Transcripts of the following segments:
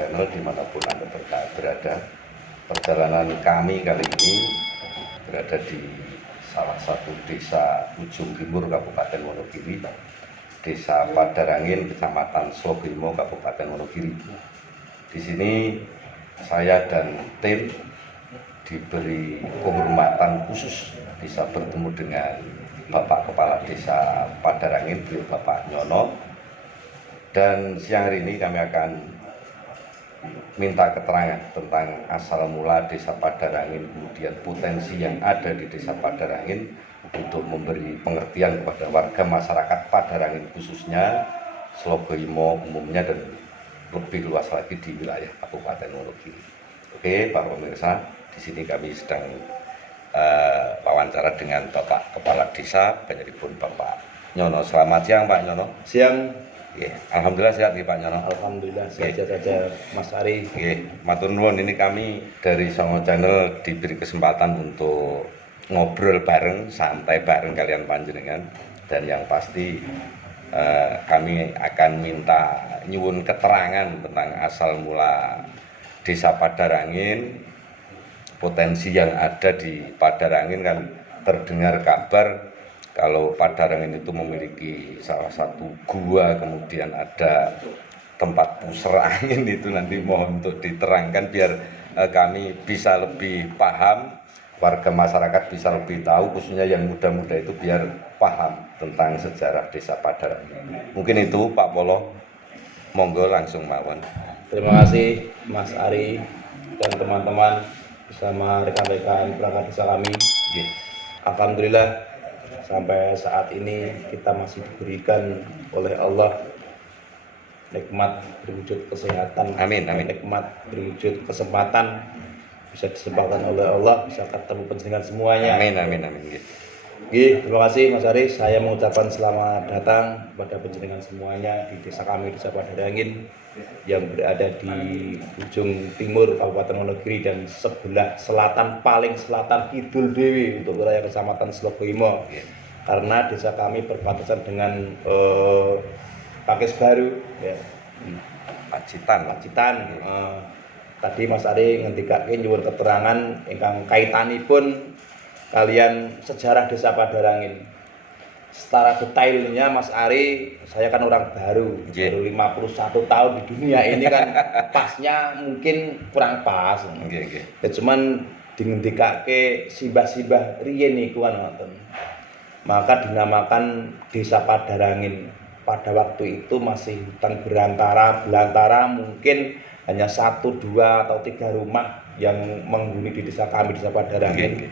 Channel dimanapun Anda berada. Perjalanan kami kali ini berada di salah satu desa ujung timur Kabupaten Wonogiri, Desa Padarangin, Kecamatan Slobimo, Kabupaten Wonogiri. Di sini saya dan tim diberi kehormatan khusus bisa bertemu dengan Bapak Kepala Desa Padarangin, beliau Bapak Nyono. Dan siang hari ini kami akan minta keterangan tentang asal mula Desa Padarangin, kemudian potensi yang ada di Desa Padarangin untuk memberi pengertian kepada warga masyarakat Padarangin khususnya, Slobimo umumnya, dan lebih luas lagi di wilayah Kabupaten Wonogiri. Oke, Pak pemirsa, di sini kami sedang wawancara dengan Bapak Kepala Desa, penyebut Bapak Nyono. Selamat siang Pak Nyono. Siang. Alhamdulillah sehat nih Pak Nyono. Alhamdulillah sehat saja Mas Ari. Matur nuwun, ini kami dari Songo Channel diberi kesempatan untuk ngobrol bareng, santai bareng kalian panjenengan, dan yang pasti kami akan minta nyuwun keterangan tentang asal mula Desa Padarangin, potensi yang ada di Padarangin. Kan terdengar kabar kalau Padarangin itu memiliki salah satu gua, kemudian ada tempat puser angin. Itu nanti mohon untuk diterangkan biar kami bisa lebih paham, warga masyarakat bisa lebih tahu, khususnya yang muda-muda itu biar paham tentang sejarah Desa Padarangin. Mungkin itu Pak Polo, monggo langsung mawon. Terima kasih Mas Ari dan teman-teman bersama rekan-rekan perangkat desa kami. Alhamdulillah sampai saat ini kita masih diberikan oleh Allah nikmat berwujud kesehatan. Amin. Nikmat berwujud kesempatan bisa disempatkan oleh Allah, bisa ketemu penjenengan semuanya. Amin. Terima kasih Mas Ari. Saya mengucapkan selamat datang kepada penjenengan semuanya di desa kami, Desa Padarangin, yang berada di ujung timur Kabupaten Wonogiri dan sebelah selatan, paling selatan kidul dewi untuk wilayah Kecamatan Slobimo. Karena desa kami berbatasan dengan Pakis Baru, ya. Pacitan. Tadi Mas Ari ngendikake nyuwun keterangan ingkang kaitanipun kalian sejarah Desa Padarangin. Secara detailnya Mas Ari, saya kan orang baru 51 tahun di dunia ini kan pasnya mungkin kurang pas. Ya cuman dingendikake simbah-simbah riyen niku kan ngoten. Maka dinamakan Desa Padarangin. Pada waktu itu masih hutan belantara, mungkin hanya 1, 2, atau 3 rumah yang menghuni di desa kami, Desa Padarangin.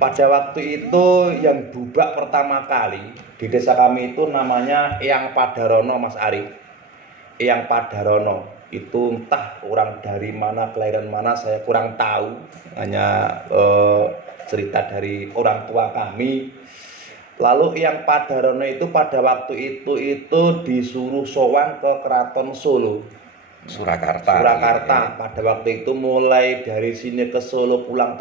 Pada waktu itu yang bubak pertama kali di desa kami itu namanya Eyang Padarono, Mas Ari. Eyang Padarono itu entah orang dari mana, kelahiran mana, saya kurang tahu. Hanya cerita dari orang tua kami. Lalu Eyang Padarono itu pada waktu itu disuruh sowan ke Keraton Solo, Surakarta. Pada waktu itu mulai dari sini ke Solo pulang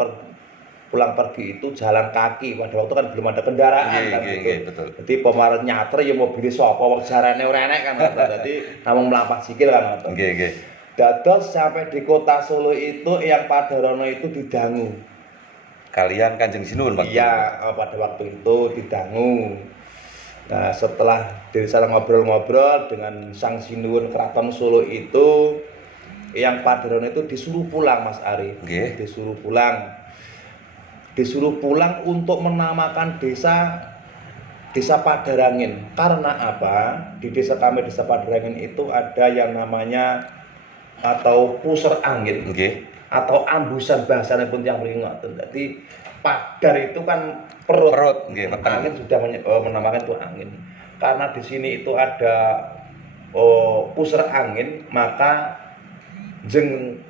pergi itu jalan kaki. Pada waktu kan belum ada kendaraan kan gitu. Betul. Jadi pemarah nyatre ya mobil sapa wong jarane ora enek kan. Jadi namung mlampah sikil kan. Dados sampai di kota Solo itu Eyang Padarono itu didangu. Kalian Kanjeng Sinuhun waktu pada waktu itu didangu. Nah, setelah dari sana ngobrol-ngobrol dengan Sang Sinuhun Keraton Solo itu, Eyang Padarono itu disuruh pulang, Mas Ari. Disuruh pulang untuk menamakan desa Padarangin. Karena apa? Di desa kami, Desa Padarangin itu ada yang namanya atau puser angin, atau ambusan, bahasanya pun yang beringat. Jadi padar itu kan perut. Angin sudah menamakan itu angin. Karena di sini itu ada puser angin, maka jeng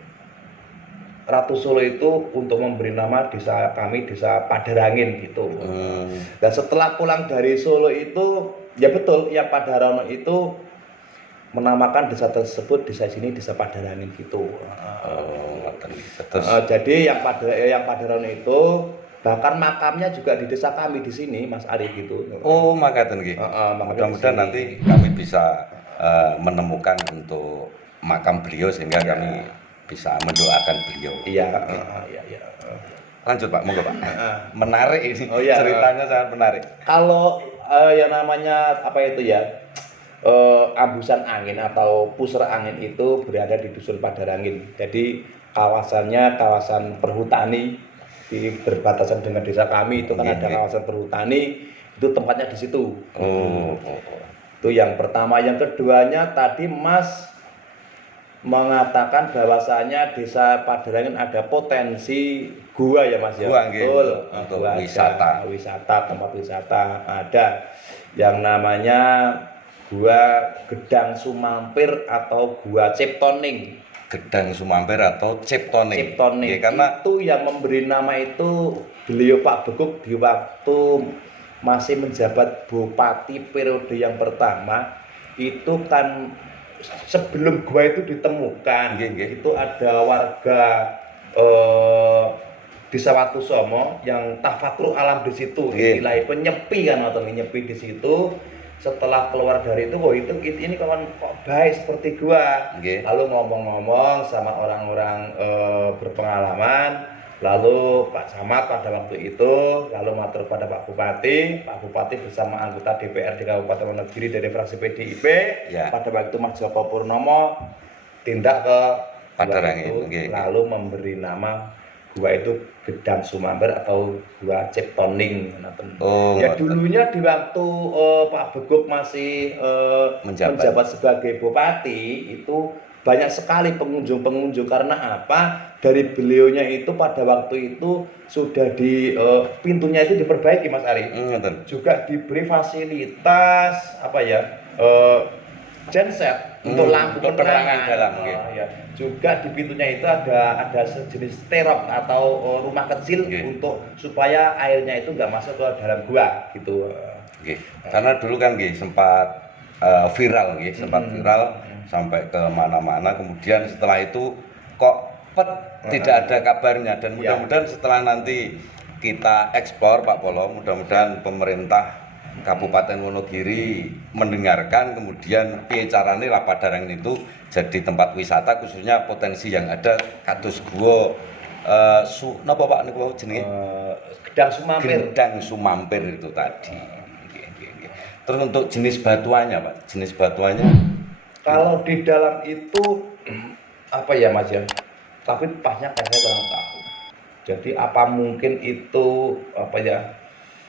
Ratu Solo itu untuk memberi nama desa kami Desa Padarangin gitu. Dan setelah pulang dari Solo itu, ya betul, Eyang Padarono itu menamakan desa tersebut, desa sini Desa Padarangin gitu. Jadi Eyang Padarono itu bahkan makamnya juga di desa kami di sini, Mas Ari gitu. Makaten nggih. Mudah-mudahan nanti kami bisa menemukan untuk makam beliau sehingga kami bisa mendoakan beliau. Iya. Lanjut Pak, monggo Pak. Menarik ini, Oh, iya. ceritanya sangat menarik. Kalau yang namanya apa itu ya, ambusan angin atau pusar angin itu berada di Dusun Padarangin. Jadi kawasannya kawasan perhutani, di berbatasan dengan desa kami itu kan ada kawasan perhutani, itu tempatnya di situ. Itu yang pertama. Yang keduanya tadi Mas mengatakan bahwasanya desa Padarangin ada potensi gua ya Mas ya. Gua, betul. untuk Gua wisata, tempat wisata ada yang namanya Gua Gedang Sumampir atau Gua Ciptoning. Gedang Sumampir atau Ciptoning. Ciptoning. Karena itu yang memberi nama itu beliau Pak Beguk di waktu masih menjabat bupati periode yang pertama. Itu kan sebelum gua itu ditemukan, itu ada warga Desa Watusomo yang tafakur alam di situ, istilahnya penyepi kan, atau nyepi di situ. Setelah keluar dari itu, ini kawan kok baik seperti gua. Lalu ngomong-ngomong sama orang-orang berpengalaman. Lalu Pak Camat pada waktu itu lalu matur pada Pak Bupati bersama anggota DPRD Kabupaten Wonogiri dari fraksi PDIP pada waktu itu Mas Joko Purnomo tindak ke Padarangin, lalu memberi nama gua itu Gedang Sumampir atau Gua Ciptoning. Ya dulunya di waktu Pak Beguk masih menjabat sebagai bupati itu banyak sekali pengunjung karena apa? Dari beliaunya itu pada waktu itu sudah di pintunya itu diperbaiki Mas Ari. Juga diberi fasilitas apa ya? Genset untuk lampu penerangan dalam. Juga di pintunya itu ada sejenis terop atau rumah kecil untuk supaya airnya itu nggak masuk ke dalam gua gitu. Karena dulu kan sempat viral sampai ke mana-mana, kemudian setelah itu kok tidak ada kabarnya, dan mudah-mudahan setelah nanti kita ekspor Pak Polo, mudah-mudahan pemerintah Kabupaten Wonogiri mendengarkan, kemudian piye carane lah Padarangin itu jadi tempat wisata, khususnya potensi yang ada kados gua napa Pak niku jenenge? Gedang Sumampir itu tadi. Terus untuk jenis batuannya Pak, kalau di dalam itu apa ya Mas ya? Tapi pasnya saya kurang tahu. Jadi apa mungkin itu apa ya?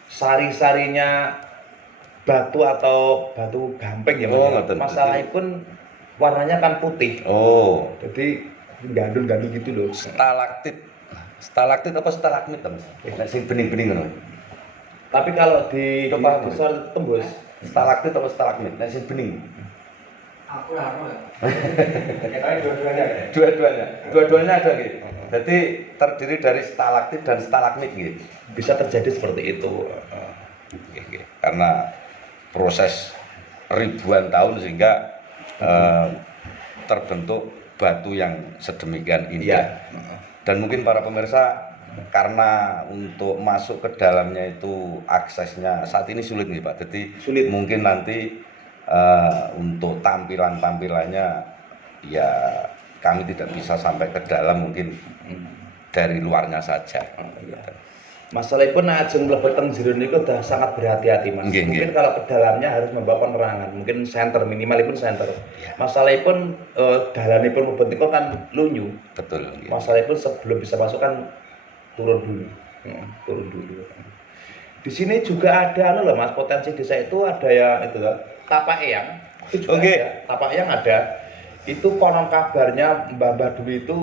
Sari-sarinya batu atau batu gamping ya Mas. Masalahnya pun warnanya kan putih. Jadi gandul-gandul gitu loh. Stalaktit apa stalagmit Mas? Sing bening-bening ngono. Tapi kalau di besar tembus stalaktit apa stalagmit? Sing bening. Aku ora tahu ya. Dua-duanya ada gitu. Jadi terdiri dari stalaktit dan stalagmit gitu. Bisa terjadi seperti itu. Karena proses ribuan tahun sehingga terbentuk batu yang sedemikian indah. Dan mungkin para pemirsa, karena untuk masuk ke dalamnya itu aksesnya saat ini sulit nih Pak. Jadi sulit. Mungkin nanti untuk tampilannya ya kami tidak bisa sampai ke dalam, mungkin dari luarnya saja. Masalah pun ajeng mlebet teng jero niku udah sangat berhati-hati Mas. Mungkin kalau ke dalamnya harus membawa penerangan, mungkin senter, minimalipun senter. Masalah pun dalanipun mlebet niku kan lunyu. Betul. Masalah pun sebelum bisa masuk kan turun dulu. Di sini juga ada loh Mas, potensi desa itu ada ya itu Tapak Eyang. Itu juga ada. Tapak Eyang ada. Itu konon kabarnya Mbah dulu itu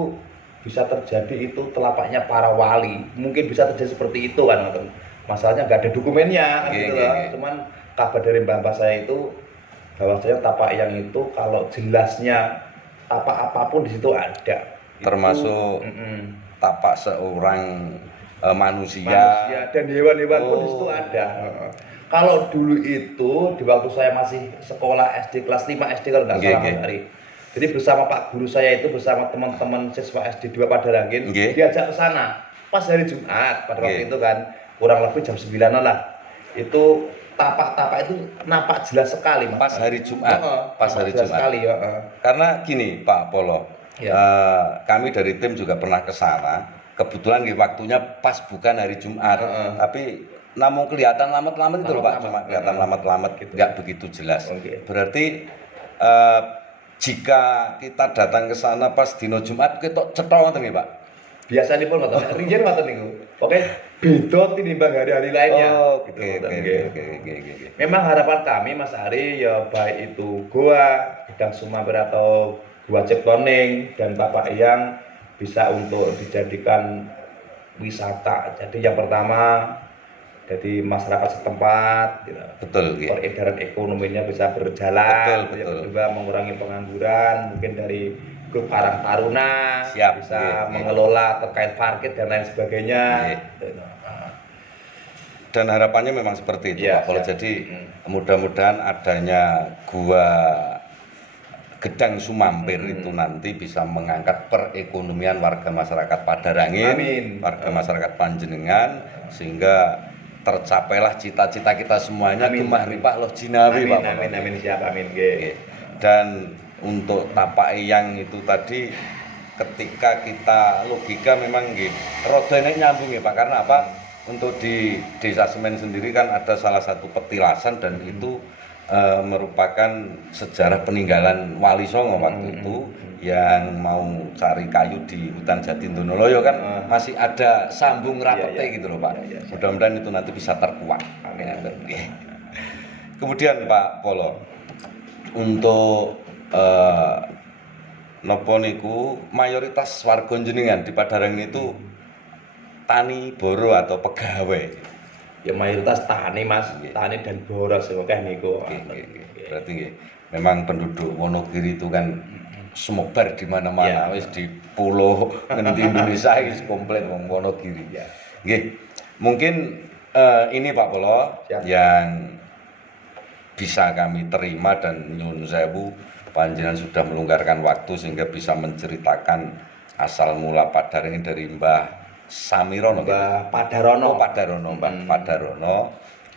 bisa terjadi itu telapaknya para wali, mungkin bisa terjadi seperti itu kan, masalahnya nggak ada dokumennya kan gitu loh. Cuman kabar dari mbah saya itu bahwasanya Tapak Eyang itu kalau jelasnya tapak apapun di situ ada, termasuk tapak seorang manusia dan hewan-hewan pun di situ ada. Kalau dulu itu di waktu saya masih sekolah SD kelas 5 SD kalau nggak salah Mas Ari. Jadi bersama Pak Guru saya itu bersama teman-teman siswa SD 2 Padarangin diajak ke sana pas hari Jumat pada waktu itu kan kurang lebih jam 9-an lah. Itu tapak-tapak itu nampak jelas sekali Mas. Pas hari Jumat, pas nampak hari jelas Jumat. sekali ya. Karena gini Pak Polo, Ya. kami dari tim juga pernah ke sana. Kebetulan waktunya pas bukan hari Jumat, tapi namun kelihatan lamet-lamet itu loh Pak, cuma kelihatan lamet-lamet, nggak begitu jelas. Oke. Berarti jika kita datang ke sana pas dino Jumat, kita cetha ngoten nggih Pak. Biasanya pun ngoten, riyen ngoten niku. Oke, beda tinimbang hari-hari lainnya. Oke, Gitu, oke, ngoten, nggih. oke. Memang harapan kami Mas Ari ya baik itu Goa, Gedang Sumamber atau Gua Ceploning dan Tapak Eyang bisa untuk dijadikan wisata. Jadi yang pertama jadi masyarakat setempat gitu. Betul, nggih. Peredaran ekonominya bisa berjalan. Betul, Yang betul. kedua mengurangi pengangguran, mungkin dari grup Karang Taruna Siap, bisa nggih, nggih. mengelola terkait parkir dan lain sebagainya. Nggih. Gitu. Dan harapannya memang seperti itu Iya, Pak Polo. siap. Jadi mudah-mudahan adanya gua Gedang Sumampir itu nanti bisa mengangkat perekonomian warga masyarakat Padarangin, Amin. warga masyarakat Panjenengan, sehingga tercapailah cita-cita kita semuanya Amin. gemah ripah loh jinawi Amin, Pak Polo. amin, amin, siap, amin, nggih. Oke. Dan untuk Tapak Eyang itu tadi ketika kita logika memang nggih rodanya nyambung ya Pak, karena apa? Untuk di Desa Semen sendiri kan ada salah satu petilasan dan itu merupakan sejarah peninggalan Wali Songo waktu itu yang mau cari kayu di hutan Jatindonoloyo kan masih ada sambung rapete Iya. gitu loh Pak. Iya, iya. Mudah-mudahan itu nanti bisa terkuak. Amin. Kemudian Pak Polo, untuk nopo niku mayoritas warga jenengan di Padarangin itu tani boro atau pegawai. Ya mayoritas tani Mas, Nggih. tani dan boros akeh niku. Nggih. Berarti nggih, memang penduduk Wonogiri itu kan semebar di mana-mana, Iya. wis di pulau ngendi Indonesia wis komplit wong Wonogiri. Iya. Nggih. Mungkin ini Pak Polo Siap. yang bisa kami terima dan nyun sewu panjenengan sudah melonggarkan waktu sehingga bisa menceritakan asal mula Padarangin dari Mbah Samirono. Mbah Padarono. Oh, Padarono, Mbah Padarono.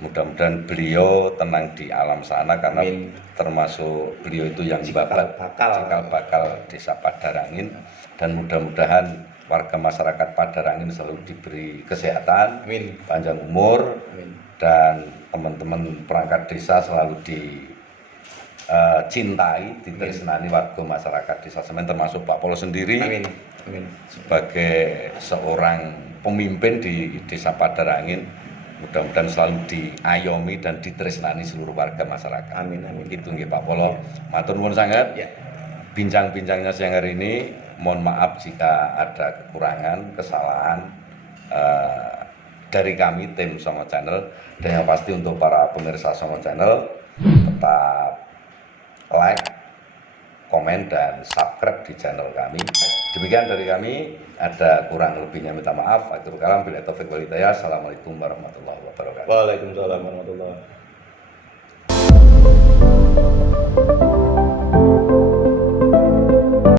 Mudah-mudahan beliau tenang di alam sana karena Amin. termasuk beliau itu yang Cikal bakal. bakal Desa Padarangin, dan mudah-mudahan warga masyarakat Padarangin selalu diberi kesehatan, Amin. panjang umur, Amin. dan teman-teman perangkat desa selalu dicintai, ditresnani warga masyarakat Desa Semen termasuk Pak Polo sendiri. Amin. Amin. Sebagai seorang pemimpin di Desa Padarangin, mudah-mudahan selalu diayomi dan ditresnani seluruh warga masyarakat. Amin, amin. Itu nggih Pak Polo. Matur nuwun sangat. Ya. Bincang-bincangnya siang hari ini, mohon maaf jika ada kekurangan, kesalahan dari kami tim Songo Channel, dan yang pasti untuk para pemirsa Songo Channel tetap like, komen, dan subscribe di channel kami. Demikian dari kami, ada kurang lebihnya minta maaf. Akhirul kalam, billahi taufiq wal hidayah. Assalamualaikum warahmatullahi wabarakatuh. Waalaikumsalam warahmatullahi wabarakatuh.